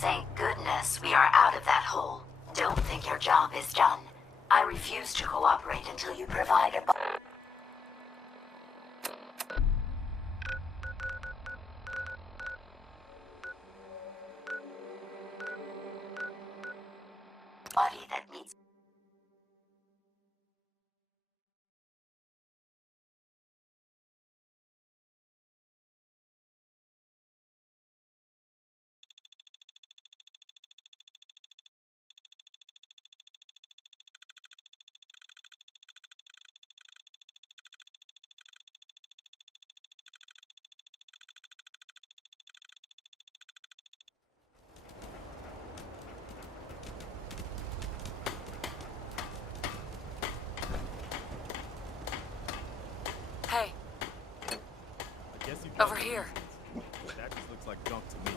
Thank goodness we are out of that hole. Don't think your job is done. I refuse to cooperate until you provide a body that meets. Hey, I guess you over here. That just looks like junk to me.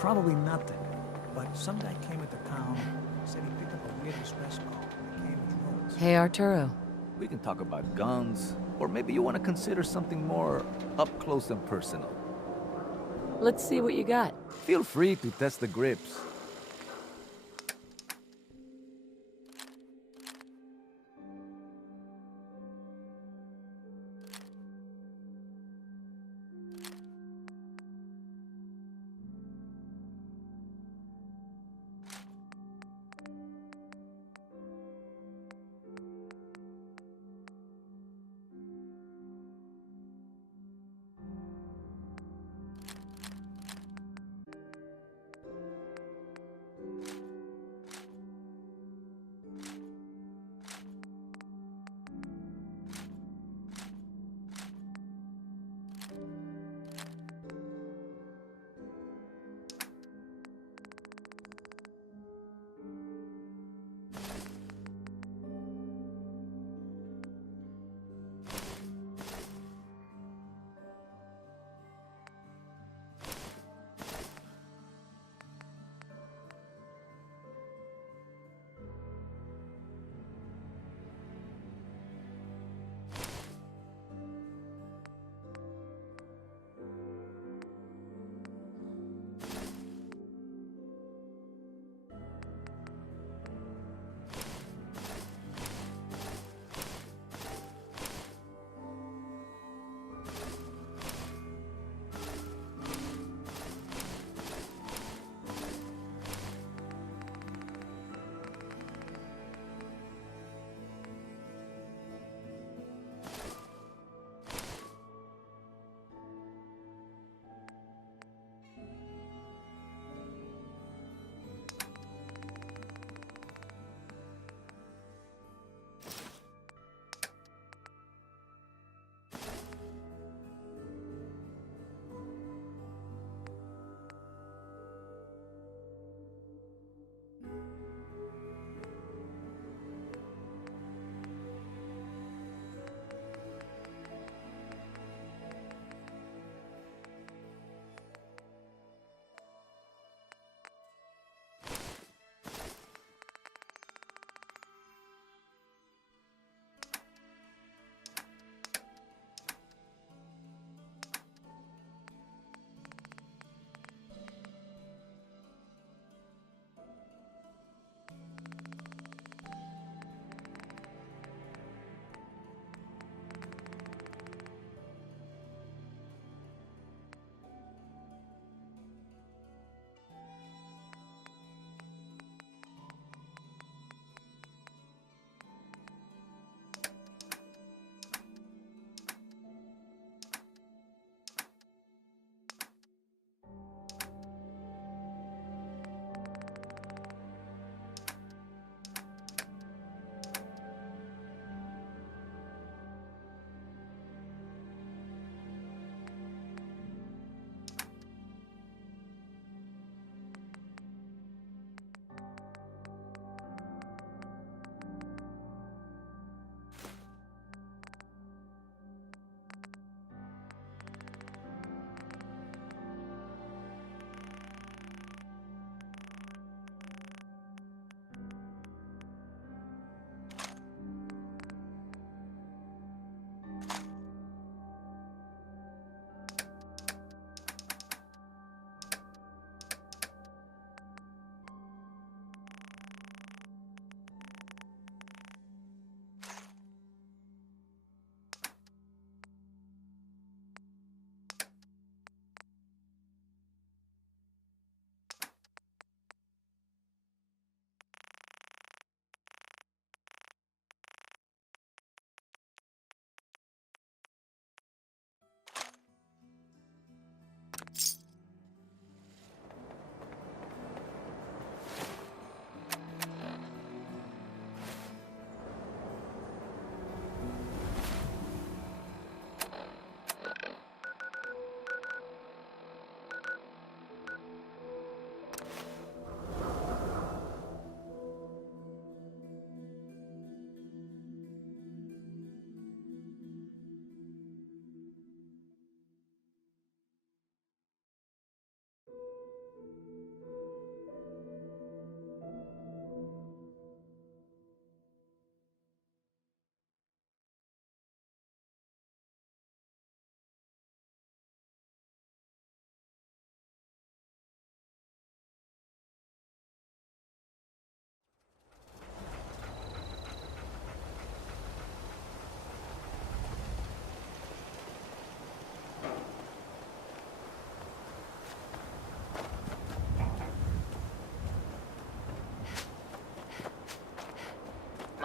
Probably nothing. But some guy came into town, said he picked up a weird distress call from the Cambridge Roads. Hey, Arturo. We can talk about guns, or maybe you want to consider something more up close and personal. Let's see what you got. Feel free to test the grips.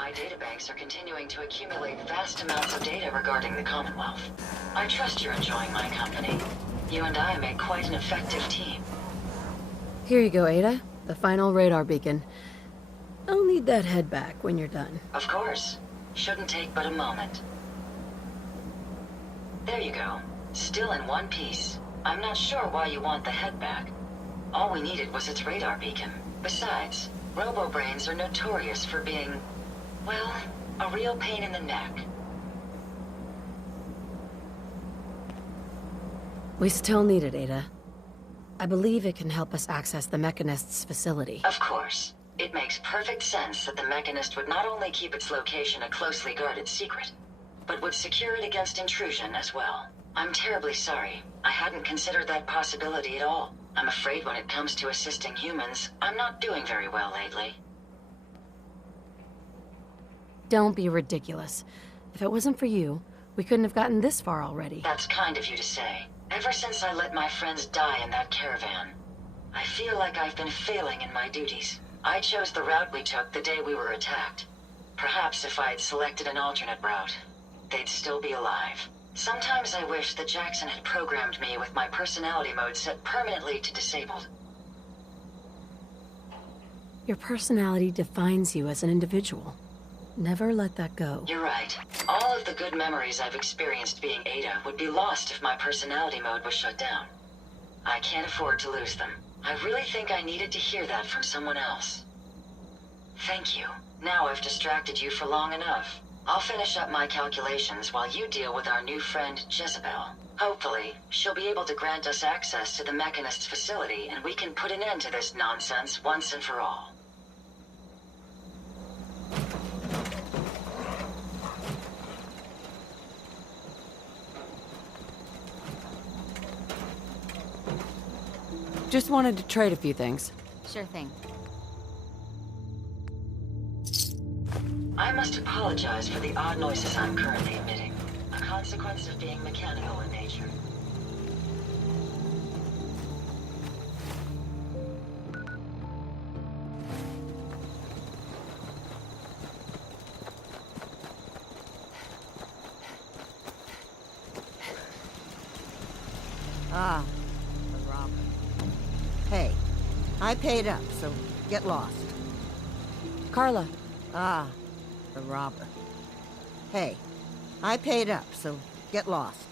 my databanks are continuing to accumulate vast amounts of data regarding the Commonwealth. I trust you're enjoying my company. You and I make quite an effective team. Here you go, Ada. The final radar beacon. I'll need that head back when you're done. Of course. Shouldn't take but a moment. There you go. Still in one piece. I'm not sure why you want the head back. All we needed was its radar beacon. Besides, robo-brains are notorious for being, well, a real pain in the neck. We still need it, Ada. I believe it can help us access the Mechanist's facility. Of course. It makes perfect sense that the Mechanist would not only keep its location a closely guarded secret, but would secure it against intrusion as well. I'm terribly sorry. I hadn't considered that possibility at all. I'm afraid when it comes to assisting humans, I'm not doing very well lately. Don't be ridiculous. If it wasn't for you, we couldn't have gotten this far already. That's kind of you to say. Ever since I let my friends die in that caravan, I feel like I've been failing in my duties. I chose the route we took the day we were attacked. Perhaps if I had selected an alternate route, they'd still be alive. Sometimes I wish that Jackson had programmed me with my personality mode set permanently to disabled. Your personality defines you as an individual. Never let that go. You're right. All of the good memories I've experienced being Ada would be lost if my personality mode was shut down. I can't afford to lose them. I really think I needed to hear that from someone else. Thank you. Now I've distracted you for long enough. I'll finish up my calculations while you deal with our new friend, Jezebel. Hopefully, she'll be able to grant us access to the Mechanist's facility and we can put an end to this nonsense once and for all. Just wanted to trade a few things. Sure thing. I must apologize for the odd noises I'm currently emitting, a consequence of being mechanical in nature. Ah, the robber. Hey, I paid up, so get lost. Carla, Ah, the robber. Hey, I paid up, so get lost.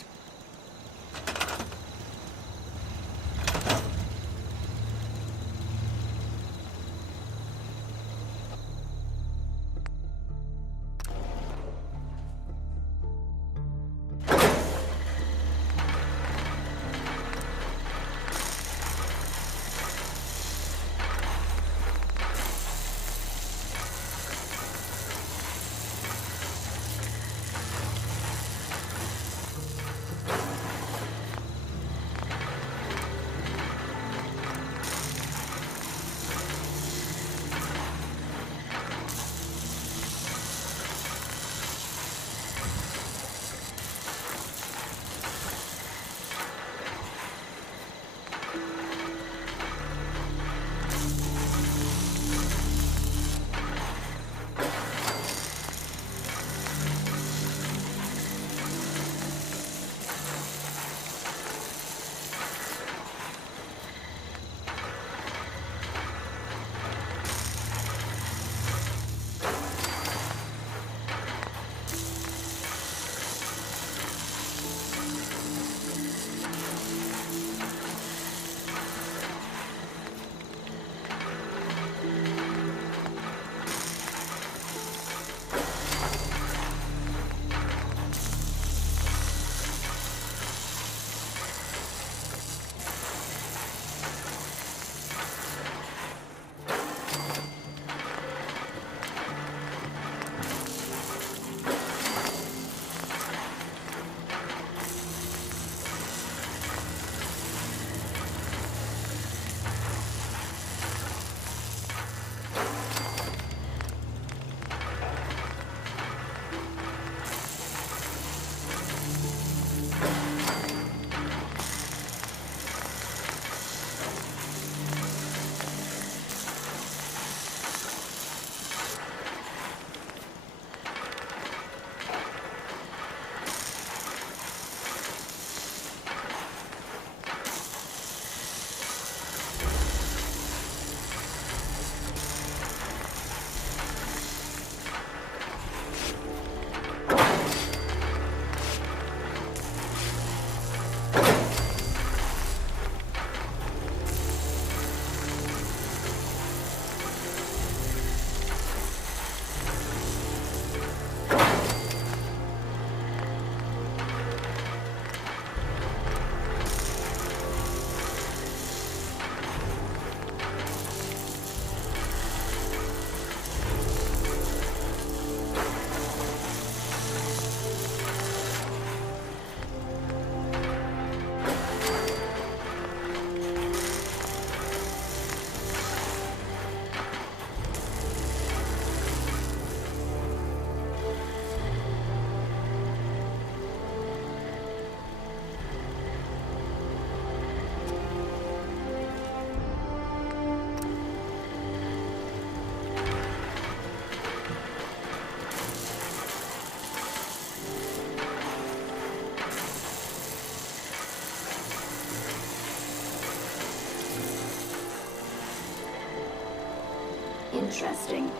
Interesting.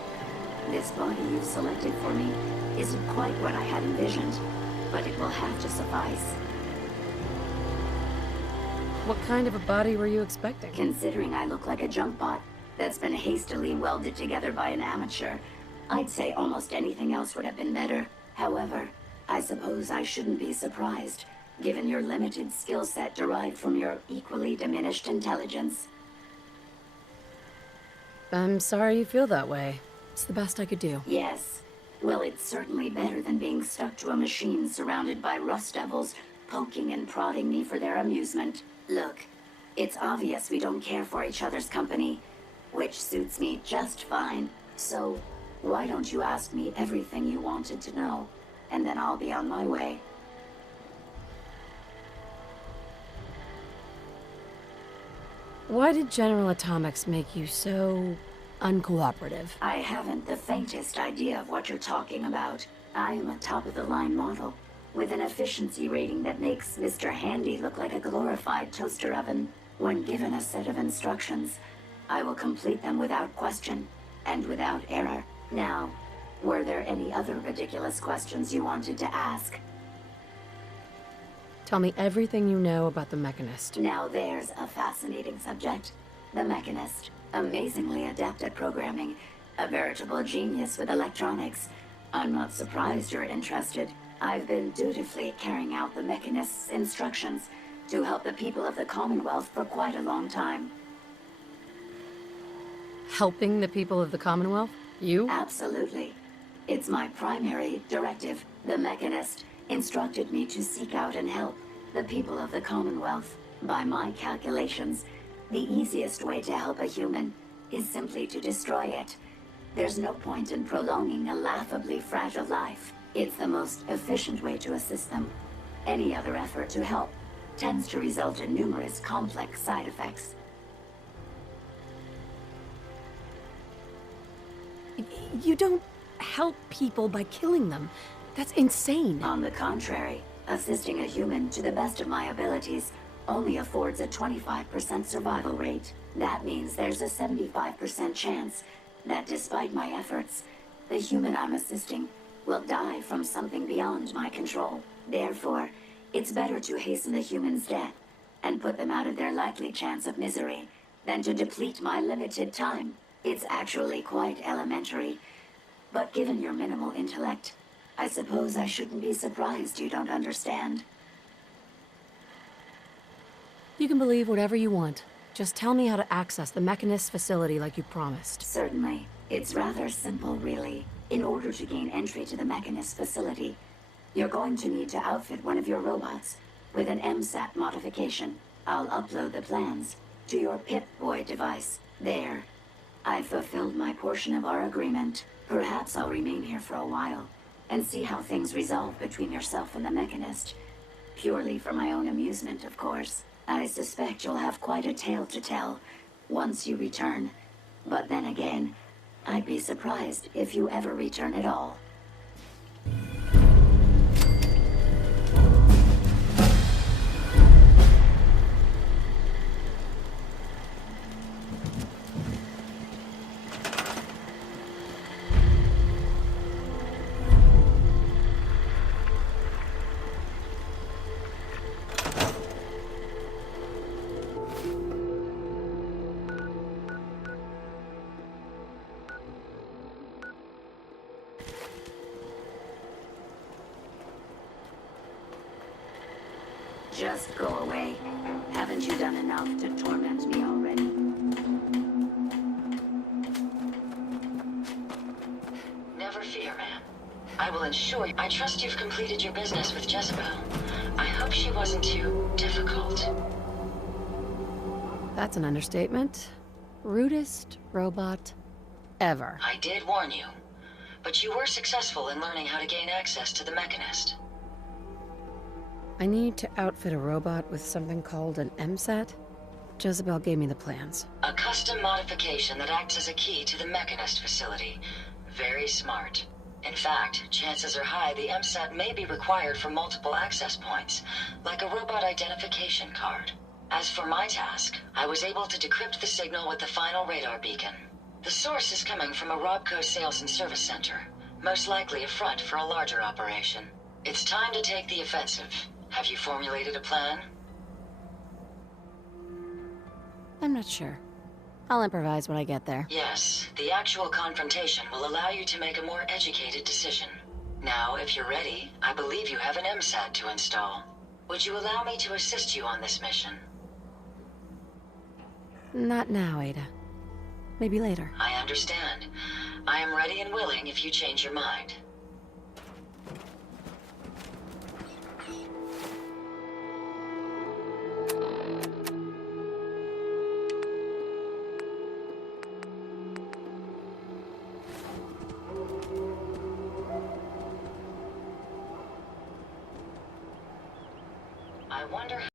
This body you've selected for me isn't quite what I had envisioned, but it will have to suffice. What kind of a body were you expecting? Considering I look like a junk bot that's been hastily welded together by an amateur, I'd say almost anything else would have been better. However, I suppose I shouldn't be surprised, given your limited skill set derived from your equally diminished intelligence. I'm sorry you feel that way. It's the best I could do. Yes. Well, it's certainly better than being stuck to a machine surrounded by rust devils, poking and prodding me for their amusement. Look, it's obvious we don't care for each other's company, which suits me just fine. So, why don't you ask me everything you wanted to know, and then I'll be on my way. Why did General Atomics make you so uncooperative? I haven't the faintest idea of what you're talking about. I am a top-of-the-line model, with an efficiency rating that makes Mr. Handy look like a glorified toaster oven. When given a set of instructions, I will complete them without question, and without error. Now, were there any other ridiculous questions you wanted to ask? Tell me everything you know about the Mechanist. Now there's a fascinating subject. The Mechanist. Amazingly adept at programming. A veritable genius with electronics. I'm not surprised you're interested. I've been dutifully carrying out the Mechanist's instructions to help the people of the Commonwealth for quite a long time. Helping the people of the Commonwealth? You? Absolutely. It's my primary directive. The Mechanist instructed me to seek out and help the people of the Commonwealth. By my calculations, the easiest way to help a human is simply to destroy it. There's no point in prolonging a laughably fragile life. It's the most efficient way to assist them. Any other effort to help tends to result in numerous complex side effects. You don't help people by killing them. That's insane. On the contrary, assisting a human to the best of my abilities only affords a 25% survival rate. That means there's a 75% chance that despite my efforts, the human I'm assisting will die from something beyond my control. Therefore, it's better to hasten the human's death and put them out of their likely chance of misery than to deplete my limited time. It's actually quite elementary, but given your minimal intellect, I suppose I shouldn't be surprised you don't understand. You can believe whatever you want. Just tell me how to access the Mechanist's facility like you promised. Certainly. It's rather simple, really. In order to gain entry to the Mechanist facility, you're going to need to outfit one of your robots with an MSAT modification. I'll upload the plans to your Pip-Boy device. There. I've fulfilled my portion of our agreement. Perhaps I'll remain here for a while and see how things resolve between yourself and the Mechanist. Purely for my own amusement, of course. I suspect you'll have quite a tale to tell once you return. But then again, I'd be surprised if you ever return at all. Just go away. Haven't you done enough to torment me already? Never fear, ma'am. I will ensure I trust you've completed your business with Jezebel. I hope she wasn't too difficult. That's an understatement. Rudest robot ever. I did warn you, but you were successful in learning how to gain access to the Mechanist. I need to outfit a robot with something called an MSAT. Jezebel gave me the plans. A custom modification that acts as a key to the Mechanist facility. Very smart. In fact, chances are high the MSAT may be required for multiple access points, like a robot identification card. As for my task, I was able to decrypt the signal with the final radar beacon. The source is coming from a Robco sales and service center. Most likely a front for a larger operation. It's time to take the offensive. Have you formulated a plan? I'm not sure. I'll improvise when I get there. Yes, the actual confrontation will allow you to make a more educated decision. Now, if you're ready, I believe you have an MSAT to install. Would you allow me to assist you on this mission? Not now, Ada. Maybe later. I understand. I am ready and willing if you change your mind. I wonder